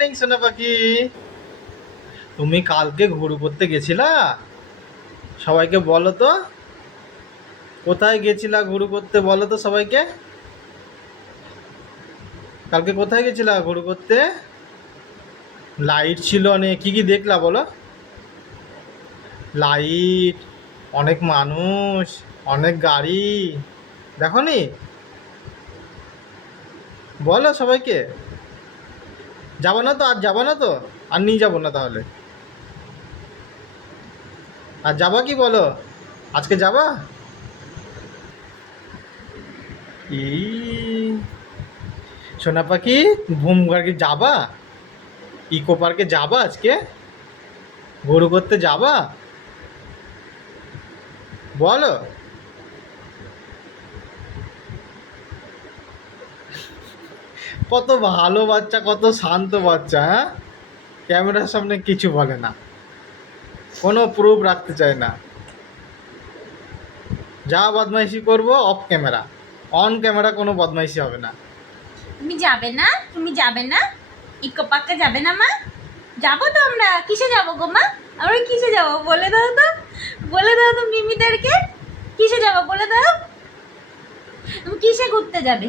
নেই সোনা পাখি, তুমি কালকে ঘুরু করতে গেছিলা? সবাইকে বলো তো, কোথায় গেছিলা ঘুরু করতে, বলো তো সবাইকে। কালকে কোথায় গেছিলা ঘুরু করতে? লাইট ছিল অনেক, কি কি দেখলা বলো? লাইট, অনেক মানুষ, অনেক গাড়ি, দেখো নি? বলো সবাইকে। যাবো না তো, আর যাবো না তো, আর নিয়ে যাবো না তাহলে? আর যাবা কি বলো? আজকে যাবা? এই সোনা পাখি, ঘুম পার্কে যাবা? ইকো পার্কে যাবা আজকে? ঘুরু করতে যাবা? বলো। কত ভালো বাচ্চা, কত শান্ত বাচ্চা, হ্যাঁ? ক্যামেরার সামনে কিছু বলে না, কোনো প্রুফ রাখতে চায় না। যা বদমাইশি করবো অফ ক্যামেরা, অন ক্যামেরা কোনো বদমাইশি হবে না। তুমি যাবে না? তুমি যাবে না? ইকো পার্কে যাবে না মা? যাবো তো আমরা। কিসে যাবো গো মা? আমরা কিসে যাবো বলে দাও তো, বলে দাও তো মিমিদেরকে। কিসে যাবো বলে দাও, তুমি কিসে ঘুরতে যাবে?